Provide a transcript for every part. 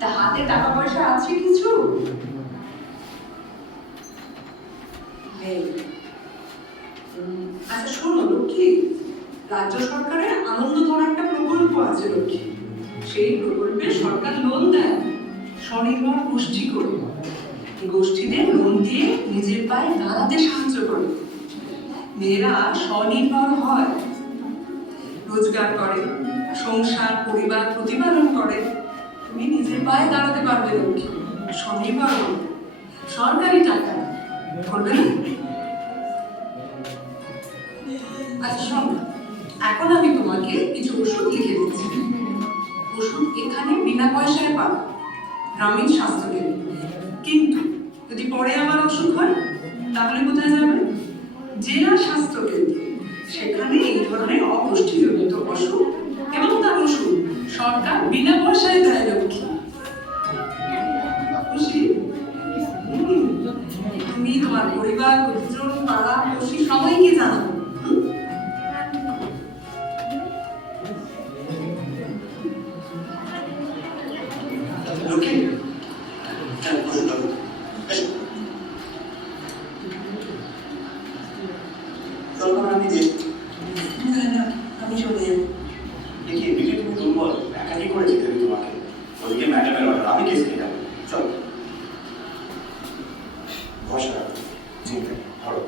তা হাতে টাকা পয়সা আছে কিছু? নেই। আচ্ছা শোনো লক্ষ্মী, রাজ্য সরকারের আনন্দধর একটা প্রকল্প আছে লক্ষ্মী। সেই প্রকল্পে সরকার লোন দেয় স্বনির্ভর গোষ্ঠী করে। গোষ্ঠীদের লোন দিয়ে নিজের পায়ে দাঁড়াতে সাহায্য করে। মেয়েরা স্বনির্ভর হয়, রোজগার করে, সংসার পরিবার প্রতিপালন করে। তুমি নিজের পায়ে দাঁড়াতে পারবে লক্ষ্মী, স্বনির্ভর হবে। সরকারি টাকা করবে না? আচ্ছা শোনো, এখন আমি তোমাকে কিছু ওষুধ লিখে দিচ্ছি। ওষুধ এখানে বিনা পয়সায় পাবে, গ্রামীণ স্বাস্থ্য কেন্দ্র। কিন্তু যদি পরে আবার অসুখ হয় তাহলে কোথায় যাবে? জেলা স্বাস্থ্য কেন্দ্র। সেখানে এই ধরনের অপুষ্টিজনিত অসুখ এবং তার ওষুধ সরকার বিনা পয়সায় দেয় লক্ষ্মী। খুশি? তুমি তোমার পরিবার, লোকজন, পাড়া পড়শি সবাইকে জানাবো। লক্ষ্মী, আমি চলে যাবো। দেখি দিদি তুমি দুর্বল, একাকি করে যেতে হবে তোমাকে। ওদিকে ম্যাডামের অর্ডার, আমি কেস নিয়ে যাবো। চল ভরসা রাখো, চিন্তা ধরো।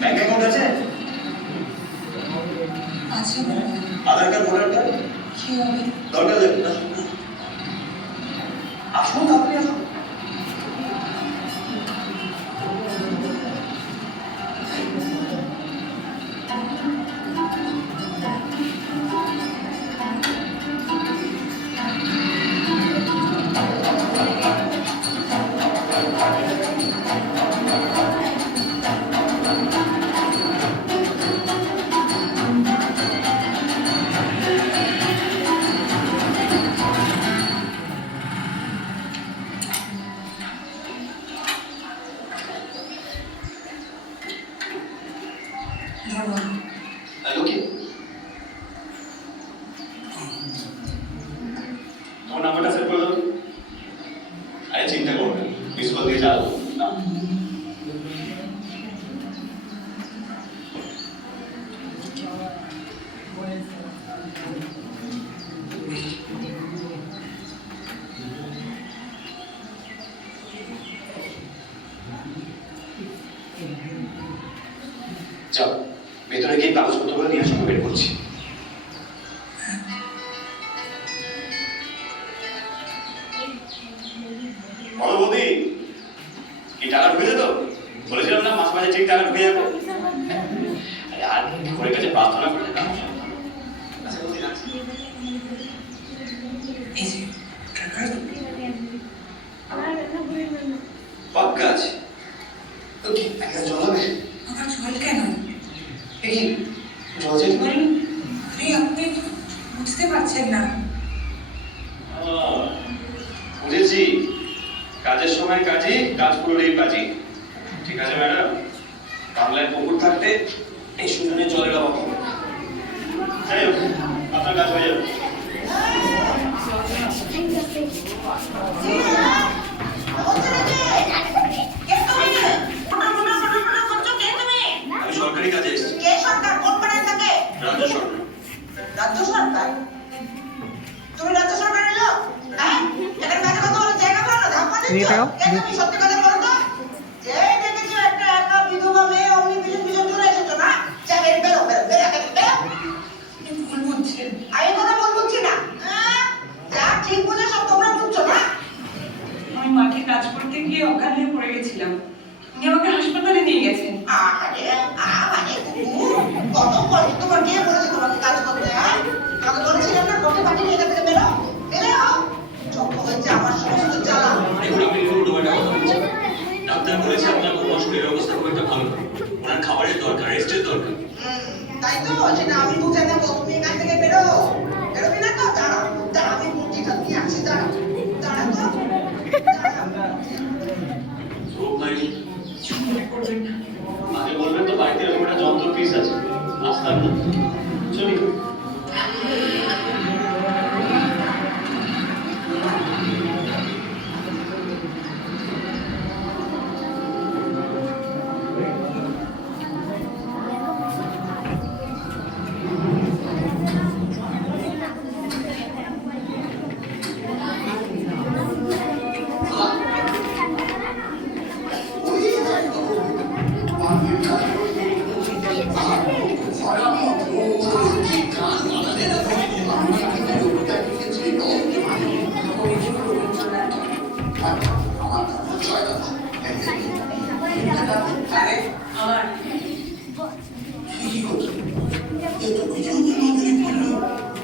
ব্যাংক অ্যাকাউন্ট আছে? আচ্ছা আধার কার্ড, ভোটার কার্ড? কি হবে? দরকার লাগবে না, আসুন তাড়াতাড়ি আসুন। লক্ষ্মী, তোমার নাম্বারটা সেভ করে দাও। আরে চিন্তা করো না, মিস কল দিয়ে যাবো না। যাও ভেতরে গিয়ে কাগজপত্রগুলো নিয়ে আসো, বের করছি। বলো বৌদি, কি টাকা ঢুকেছে তো? বলেছিলাম না মাসে মাসে ঠিক টাকা ঢুকে যাবে। আরে আর ঘরে কাছে প্রার্থনা করে টাকা। আচ্ছা বৌদি রাখছি। এই যে টাকা পাক্কা আছে। ওকে, একটা জল হবে? আমার জল কেন? এই জল যেতে পারি না? আরে আপনি বুঝতে পারছেন না। বুঝেছি, কাজের সময় কাজই, কাজ করলেই কাজই। ঠিক আছে ম্যাডাম, বাংলায় পুকুর থাকতে এই সুজনের জলের অভাব হবে। যাই হোক, আপনার কাজ হয়ে যাবে। আমি সরকারি কাজে এসেছি। কে সরকার? কোন পাড়ায় থাকে? রাজ্য সরকার। রাজ্য সরকার? তুমি রাজ্য সরকারের লোক? হ্যাঁ? এখানে কাজে কত বড় জায়গা পাও, ধাপ্পা দিচ্ছ? কে তুমি? সত্যি কথা বলো তো। যে দেখেছো একটা একা বিধবা মেয়ে, অমনি পিছন পিছন চলে এসেছো না? যা বের বেরো, বেরো, বেরো, বেরো। ভুল বুঝছেন। আমি কোনো ভুল বুঝছি না। যা ঠিক বুঝে সব তোমরা বুঝছো না? আমি মাঠে কাজ করতে গিয়ে অজ্ঞান হয়ে পড়ে গেছিলাম। উনি আমাকে হাসপাতালে নিয়ে গেছেন। আরে মানে কত বয়স তোমার, কে বলেছে তোমাকে কাজ করতে? হ্যাঁ, তোমাকে বলেছিলাম না কোর্টে পাঠিয়ে এখান থেকে বেরো, বেরো। যত হয়েছে আমার সমস্ত জ্বালা। দেখুন, আপনি উল্টো পাল্টা কথা বলছেন। ডাক্তার বলেছে আপনার কোনো শরীরের অবস্থা খুব একটা ভালো নয়। ওনার খাবারের দরকার, রেস্টের দরকার। তাই তো, সেটা আমি বুঝে নেবো। তুমি এখান থেকে বেরো, বেরোবি না তো? দাঁড়াও, দাঁড়াও, আমি মূর্তিটা নিয়ে আসি। দাঁড়াও, দাঁড়াও তো, দাঁড়াও। রোগ নাই, কিছু মনে করবেন না। আগে বলবেন তো বাড়িতে এরকম একটা যন্ত্র পিস আছে, আসলাম না চলি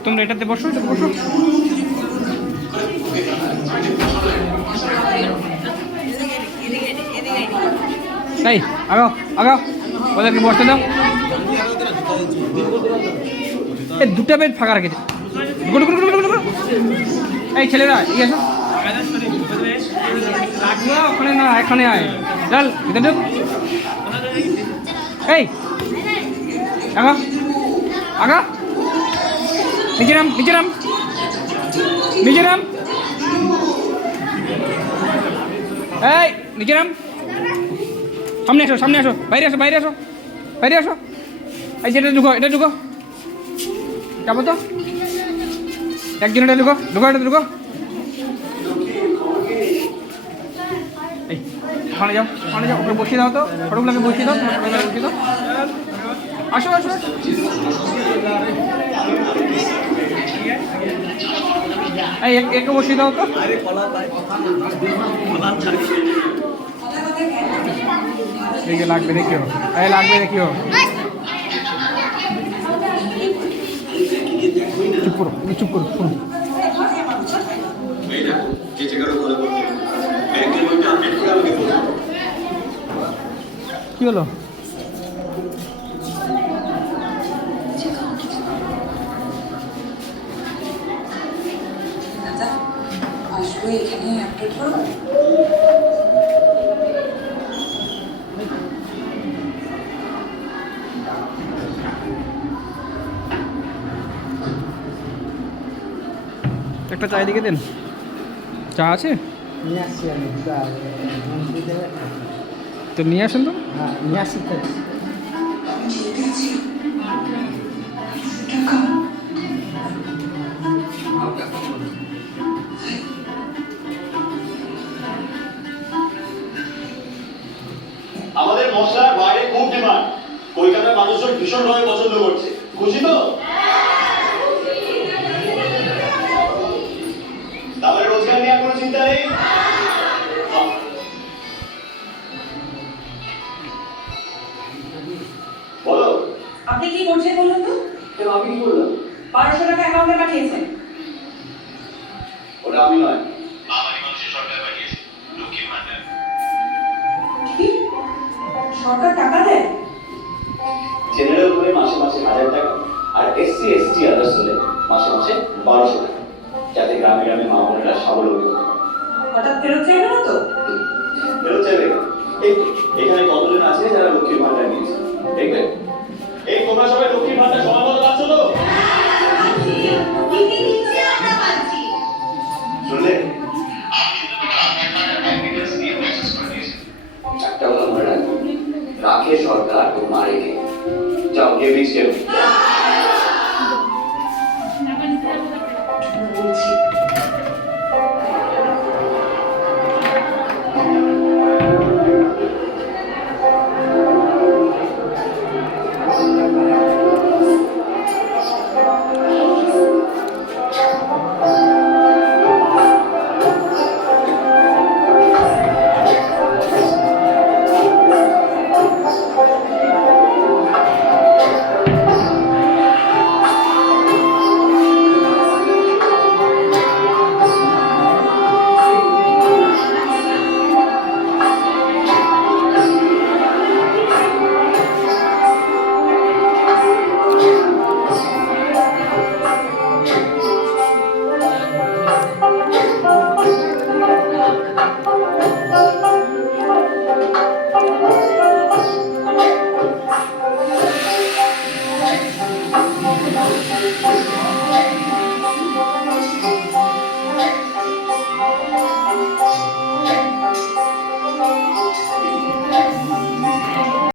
তোমরা এটাতে বসো, এটা বসো। এই আগাও আগাও, ওদেরকে বসতে দাও। এই দুটা বেড ফাঁকা রেখেছে। এই ছেলেরা এই আসো, ওখানে না এখানে আয়, চল ভিতরে ঢুক। এই আগা আগা, নিচে নাম নিচে নাম নিচে নাম, এই নিচে নাম, সামনে আসো সামনে আসো, বাইরে আসো বাইরে আসো বাইরে আসো। এই যেটা ঢুকো, এটা ঢুকো, যাবো তো একজন, এটা ঢুকো ঢুকো, এটা ঢুকো। এই ওখানে যাও ওখানে যাও, ওকে বসিয়ে দাও তো, ফটোগুলোকে বসিয়ে দাও, ফটোগুলোকে বসিয়ে দাও। আসো আসো আসো। এই একে বসিয়ে দাও তো। এই যে লাগবে দেখিও, এই লাগবে দেখিও। চুপ করো, তুমি চুপ করো, শুনো। এই দেখো যে জায়গাটা করে করতে ব্যাংকের বইটা আপডেট করে আমাকে বলুন। কি হলো? দাদা আসবো এখানে আপডেট করবো। একটা চা দিকে দেন, চা আছে নিয়ে আসছি আমি, তো নিয়ে আসেন তো। হ্যাঁ নিয়ে আসছি তো। আমাদের মশলার বাইরে খুব ডিমান্ড, কলকাতার মানুষজন ভীষণভাবে পছন্দ করছে। খুশি তো? তাহলে রোজগার নিয়ে আর কোনো চিন্তা নেই। বলো আপনি কি করছেন বলুন তো? কেন, আমি কি বললাম? 1200 টাকা অ্যাকাউন্টে পাঠিয়েছেন। ওটা আমি নয়, বাঙালি মানুষের সরকার পাঠিয়েছে, লক্ষ্মীর ভান্ডার। কি? সরকার টাকা দেয়? জেনারেল হলে মাসে মাসে 1000 টাকা, আর এসসি এসটি আদার্স হলে মাসে মাসে 1200 টাকা, যাতে গ্রামে গ্রামে মা বোনেরা স্বাবলম্বী হতে পারে। হঠাৎ ফেরত চাইবে না তো? ফেরত চাইবে না? এই তো, এখানে কতজন আছে যারা লক্ষ্মীর ভান্ডার নিয়েছে দেখবেন। এই তোমরা সবাই লক্ষ্মীর ভান্ডার সময় মতো পাচ্ছ তো? শুনলে? একটা কথা মনে রাখবে, রাখে সরকার ও মারে কে। যাও গিয়ে বীজ